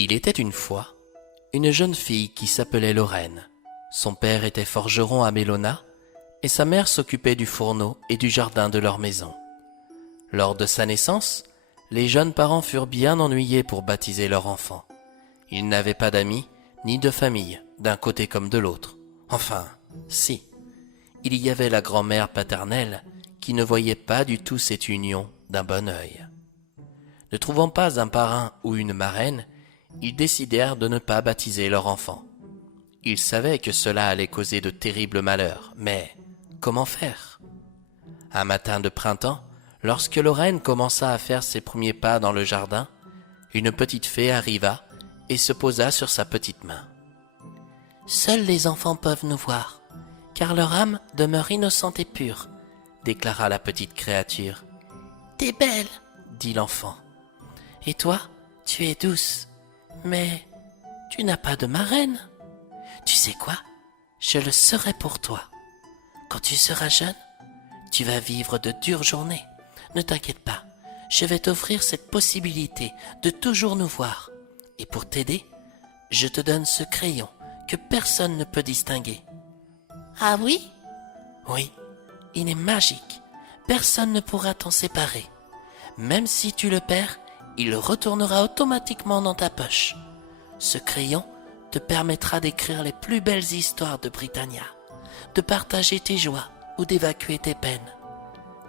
Il était une fois une jeune fille qui s'appelait Lorraine. Son père était forgeron à Mélona et sa mère s'occupait du fourneau et du jardin de leur maison. Lors de sa naissance, les jeunes parents furent bien ennuyés pour baptiser leur enfant. Ils n'avaient pas d'amis ni de famille, d'un côté comme de l'autre. Enfin, si, il y avait la grand-mère paternelle qui ne voyait pas du tout cette union d'un bon œil. Ne trouvant pas un parrain ou une marraine, ils décidèrent de ne pas baptiser leur enfant. Ils savaient que cela allait causer de terribles malheurs, mais comment faire? Un matin de printemps, lorsque Lorraine commença à faire ses premiers pas dans le jardin, une petite fée arriva et se posa sur sa petite main. « Seuls les enfants peuvent nous voir, car leur âme demeure innocente et pure, » déclara la petite créature. « T'es belle, » dit l'enfant. « Et toi, tu es douce, mais tu n'as pas de marraine. Tu sais quoi? Je le serai pour toi. Quand tu seras jeune, tu vas vivre de dures journées. Ne t'inquiète pas, je vais t'offrir cette possibilité de toujours nous voir. Et pour t'aider, je te donne ce crayon que personne ne peut distinguer. » « Ah oui? »« Oui, il est magique. Personne ne pourra t'en séparer. Même si tu le perds, il retournera automatiquement dans ta poche. Ce crayon te permettra d'écrire les plus belles histoires de Britannia, de partager tes joies ou d'évacuer tes peines.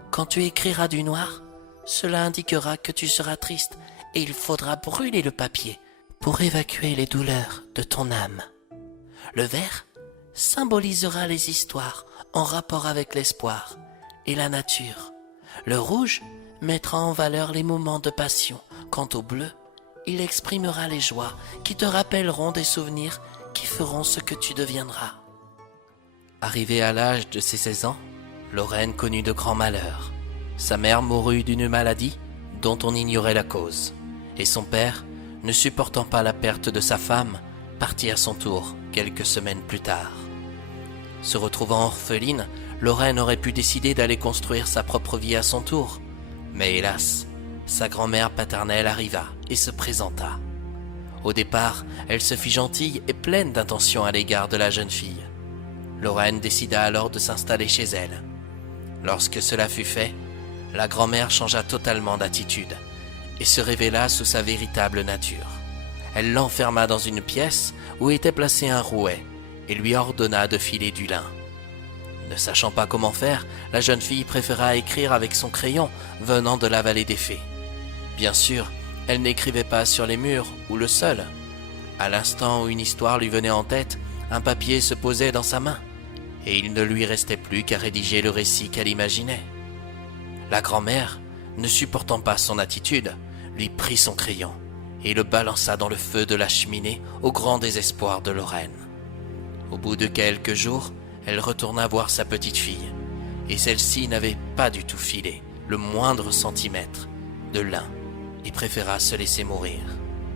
Quand tu écriras du noir, cela indiquera que tu seras triste et il faudra brûler le papier pour évacuer les douleurs de ton âme. Le vert symbolisera les histoires en rapport avec l'espoir et la nature. Le rouge mettra en valeur les moments de passion. Quant au bleu, il exprimera les joies qui te rappelleront des souvenirs qui feront ce que tu deviendras. Arrivée à l'âge de ses 16 ans, Lorraine connut de grands malheurs. Sa mère mourut d'une maladie dont on ignorait la cause, et son père, ne supportant pas la perte de sa femme, partit à son tour quelques semaines plus tard. Se retrouvant orpheline, Lorraine aurait pu décider d'aller construire sa propre vie à son tour. Mais hélas, sa grand-mère paternelle arriva et se présenta. Au départ, elle se fit gentille et pleine d'intentions à l'égard de la jeune fille. Lorraine décida alors de s'installer chez elle. Lorsque cela fut fait, la grand-mère changea totalement d'attitude et se révéla sous sa véritable nature. Elle l'enferma dans une pièce où était placé un rouet et lui ordonna de filer du lin. Ne sachant pas comment faire, la jeune fille préféra écrire avec son crayon venant de la vallée des fées. Bien sûr, elle n'écrivait pas sur les murs ou le sol. À l'instant où une histoire lui venait en tête, un papier se posait dans sa main, et il ne lui restait plus qu'à rédiger le récit qu'elle imaginait. La grand-mère, ne supportant pas son attitude, lui prit son crayon et le balança dans le feu de la cheminée au grand désespoir de Lorraine. Au bout de quelques jours, elle retourna voir sa petite fille, et celle-ci n'avait pas du tout filé le moindre centimètre de lin et préféra se laisser mourir.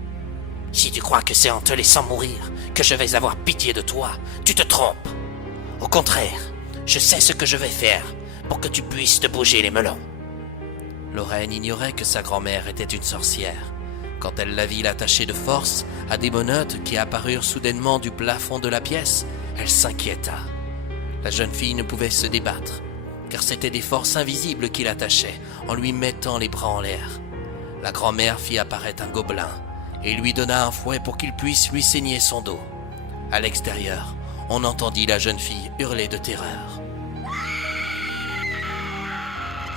« Si tu crois que c'est en te laissant mourir que je vais avoir pitié de toi, tu te trompes. Au contraire, je sais ce que je vais faire pour que tu puisses te bouger les melons. » Lorraine ignorait que sa grand-mère était une sorcière. Quand elle la vit l'attacher de force à des menottes qui apparurent soudainement du plafond de la pièce, elle s'inquiéta. La jeune fille ne pouvait se débattre, car c'étaient des forces invisibles qui l'attachaient en lui mettant les bras en l'air. La grand-mère fit apparaître un gobelin et lui donna un fouet pour qu'il puisse lui saigner son dos. À l'extérieur, on entendit la jeune fille hurler de terreur.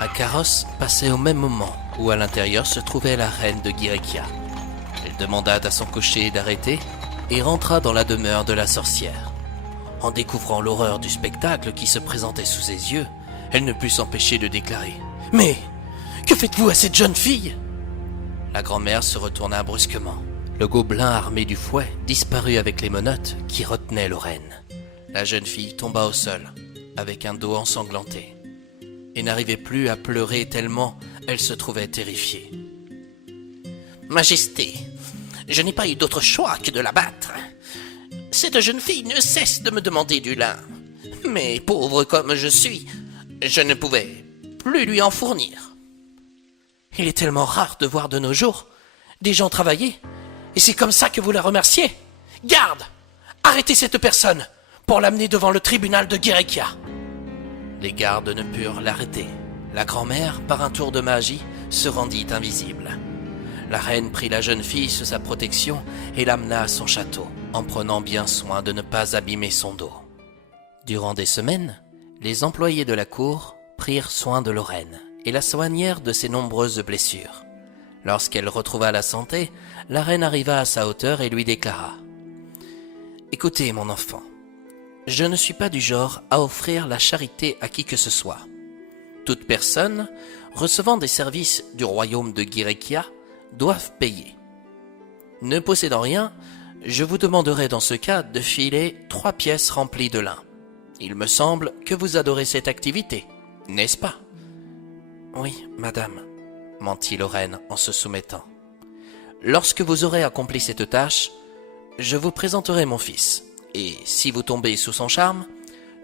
Un carrosse passait au même moment où à l'intérieur se trouvait la reine de Guirikia. Elle demanda à son cocher d'arrêter et rentra dans la demeure de la sorcière. En découvrant l'horreur du spectacle qui se présentait sous ses yeux, elle ne put s'empêcher de déclarer « Mais que faites-vous à cette jeune fille ?» La grand-mère se retourna brusquement. Le gobelin armé du fouet disparut avec les menottes qui retenaient Lorraine. La jeune fille tomba au sol, avec un dos ensanglanté, et n'arrivait plus à pleurer tellement elle se trouvait terrifiée. « Majesté, je n'ai pas eu d'autre choix que de la battre. Cette jeune fille ne cesse de me demander du lin, mais pauvre comme je suis, je ne pouvais plus lui en fournir. Il est tellement rare de voir de nos jours des gens travailler Et c'est comme ça que vous la remerciez? Garde! Arrêtez cette personne pour l'amener devant le tribunal de Guérékia. Les gardes ne purent l'arrêter. La grand-mère, par un tour de magie, se rendit invisible. La reine prit la jeune fille sous sa protection et l'amena à son château, en prenant bien soin de ne pas abîmer son dos. Durant des semaines, les employés de la cour prirent soin de Lorraine et la soignèrent de ses nombreuses blessures. Lorsqu'elle retrouva la santé, la reine arriva à sa hauteur et lui déclara « Écoutez, mon enfant, je ne suis pas du genre à offrir la charité à qui que ce soit. Toute personne recevant des services du royaume de Guérékia doivent payer. Ne possédant rien, je vous demanderai dans ce cas de filer 3 pièces remplies de lin. Il me semble que vous adorez cette activité, n'est-ce pas ?»« Oui, madame, » mentit Lorraine en se soumettant. « Lorsque vous aurez accompli cette tâche, je vous présenterai mon fils, et si vous tombez sous son charme,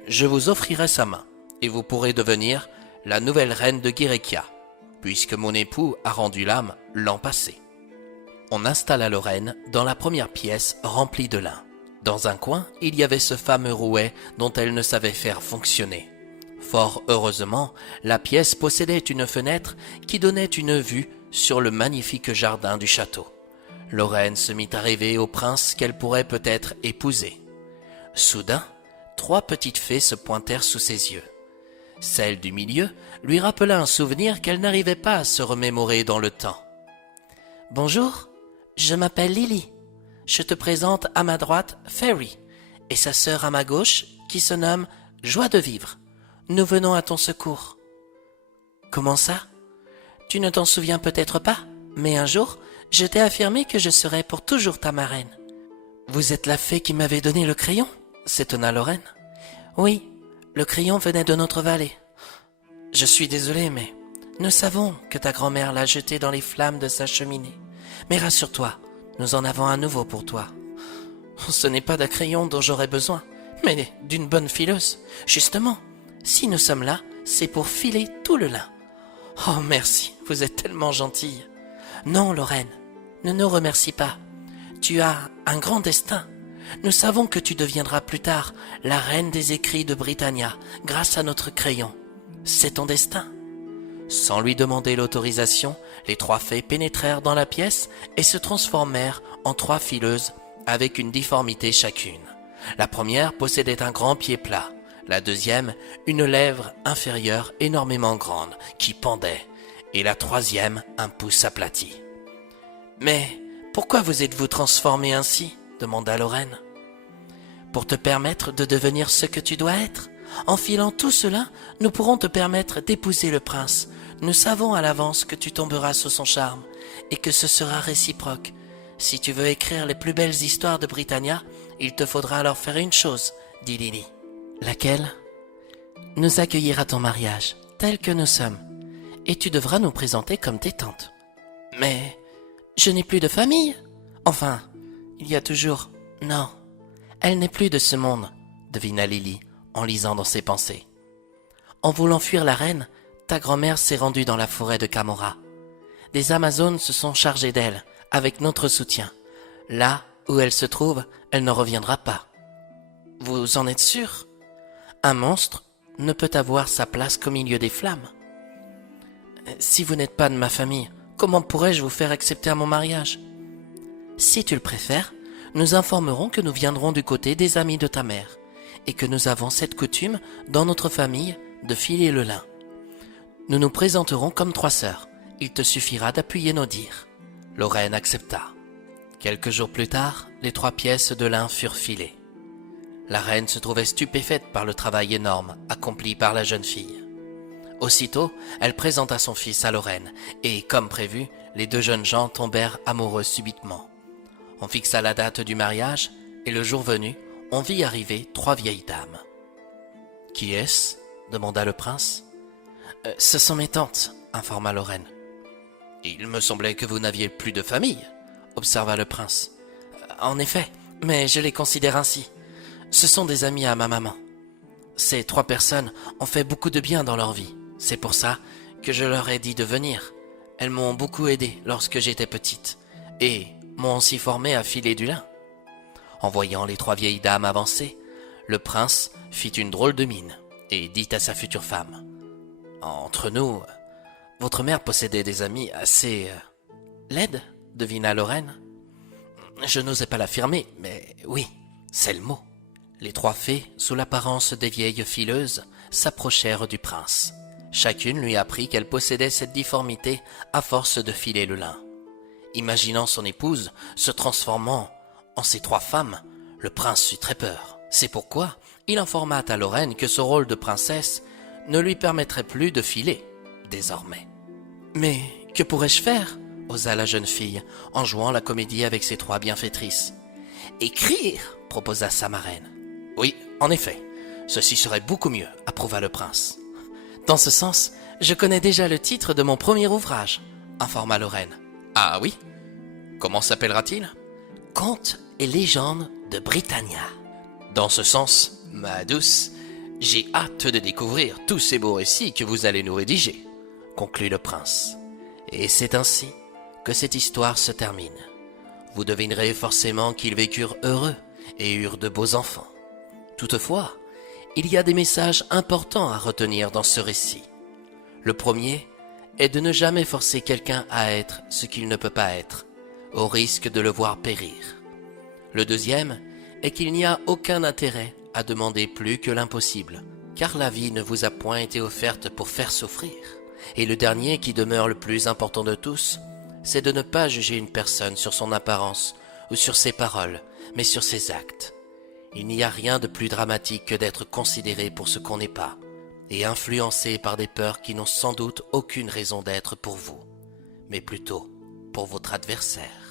je vous offrirai sa main, et vous pourrez devenir la nouvelle reine de Guérékia, puisque mon époux a rendu l'âme l'an passé. » On installa Lorraine dans la première pièce remplie de lin. Dans un coin, il y avait ce fameux rouet dont elle ne savait faire fonctionner. Fort heureusement, la pièce possédait une fenêtre qui donnait une vue sur le magnifique jardin du château. Lorraine se mit à rêver au prince qu'elle pourrait peut-être épouser. Soudain, 3 petites fées se pointèrent sous ses yeux. Celle du milieu lui rappela un souvenir qu'elle n'arrivait pas à se remémorer dans le temps. « Bonjour, je m'appelle Lily. Je te présente à ma droite Fairy et sa sœur à ma gauche qui se nomme Joie de vivre. Nous venons à ton secours. »« Comment ça? Tu ne t'en souviens peut-être pas, mais un jour, je t'ai affirmé que je serais pour toujours ta marraine. »« Vous êtes la fée qui m'avait donné le crayon ?» s'étonna Lorraine. « Oui, le crayon venait de notre vallée. Je suis désolée, mais nous savons que ta grand-mère l'a jeté dans les flammes de sa cheminée. Mais rassure-toi, nous en avons un nouveau pour toi. Ce n'est pas d'un crayon dont j'aurais besoin, mais d'une bonne fileuse. Justement, si nous sommes là, c'est pour filer tout le lin. Oh, merci, vous êtes tellement gentille. Non, Lorraine, ne nous remercie pas. Tu as un grand destin. Nous savons que tu deviendras plus tard la reine des écrits de Britannia grâce à notre crayon. C'est ton destin. » Sans lui demander l'autorisation, les 3 fées pénétrèrent dans la pièce et se transformèrent en 3 fileuses avec une difformité chacune. La première possédait un grand pied plat, la deuxième une lèvre inférieure énormément grande qui pendait, et la troisième un pouce aplati. « Mais pourquoi vous êtes-vous transformée ainsi ?» demanda Lorraine. « Pour te permettre de devenir ce que tu dois être. En filant tout cela, nous pourrons te permettre d'épouser le prince. Nous savons à l'avance que tu tomberas sous son charme et que ce sera réciproque. Si tu veux écrire les plus belles histoires de Britannia, il te faudra alors faire une chose, dit Lily. Laquelle? Nous accueillir à ton mariage, tel que nous sommes, et tu devras nous présenter comme tes tantes. Mais je n'ai plus de famille. Enfin, il y a toujours... Non, elle n'est plus de ce monde, devina Lily en lisant dans ses pensées. En voulant fuir la reine, ta grand-mère s'est rendue dans la forêt de Camorra. Des Amazones se sont chargées d'elle, avec notre soutien. Là où elle se trouve, elle ne reviendra pas. Vous en êtes sûr? Un monstre ne peut avoir sa place qu'au milieu des flammes. Si vous n'êtes pas de ma famille, comment pourrais-je vous faire accepter à mon mariage? Si tu le préfères, nous informerons que nous viendrons du côté des amis de ta mère, et que nous avons cette coutume dans notre famille de filer le lin. Nous nous présenterons comme 3 sœurs. Il te suffira d'appuyer nos dires. Lorraine accepta. Quelques jours plus tard, les 3 pièces de lin furent filées. La reine se trouvait stupéfaite par le travail énorme accompli par la jeune fille. Aussitôt, elle présenta son fils à Lorraine, et, comme prévu, les 2 jeunes gens tombèrent amoureux subitement. On fixa la date du mariage, et le jour venu, on vit arriver 3 vieilles dames. « Qui est-ce » demanda le prince. « Ce sont mes tantes » informa Lorraine. « Il me semblait que vous n'aviez plus de famille » observa le prince. « En effet, mais je les considère ainsi. Ce sont des amis à ma maman. Ces 3 personnes ont fait beaucoup de bien dans leur vie. C'est pour ça que je leur ai dit de venir. Elles m'ont beaucoup aidé lorsque j'étais petite. Et m'ont ainsi formé à filer du lin. En voyant les 3 vieilles dames avancer, le prince fit une drôle de mine et dit à sa future femme: « Entre nous, votre mère possédait des amis assez... laides, devina Lorraine. Je n'osais pas l'affirmer, mais oui, c'est le mot. » Les 3 fées, sous l'apparence des vieilles fileuses, s'approchèrent du prince. Chacune lui apprit qu'elle possédait cette difformité à force de filer le lin. Imaginant son épouse se transformant en ces 3 femmes, le prince eut très peur. C'est pourquoi il informa à Lorraine que ce rôle de princesse ne lui permettrait plus de filer, désormais. « Mais que pourrais-je faire ?» osa la jeune fille, en jouant la comédie avec ses 3 bienfaitrices. « Écrire !» proposa sa marraine. « Oui, en effet, ceci serait beaucoup mieux, » approuva le prince. « Dans ce sens, je connais déjà le titre de mon premier ouvrage, » informa Lorraine. « Ah oui? Comment s'appellera-t-il ?»« Contes et légendes de Britannia. » « Dans ce sens, ma douce, j'ai hâte de découvrir tous ces beaux récits que vous allez nous rédiger, » conclut le prince. Et c'est ainsi que cette histoire se termine. Vous devinerez forcément qu'ils vécurent heureux et eurent de beaux enfants. Toutefois, il y a des messages importants à retenir dans ce récit. Le premier est de ne jamais forcer quelqu'un à être ce qu'il ne peut pas être, au risque de le voir périr. Le deuxième est qu'il n'y a aucun intérêt à demander plus que l'impossible, car la vie ne vous a point été offerte pour faire souffrir. Et le dernier, qui demeure le plus important de tous, c'est de ne pas juger une personne sur son apparence ou sur ses paroles, mais sur ses actes. Il n'y a rien de plus dramatique que d'être considéré pour ce qu'on n'est pas, et influencé par des peurs qui n'ont sans doute aucune raison d'être pour vous, mais plutôt pour votre adversaire.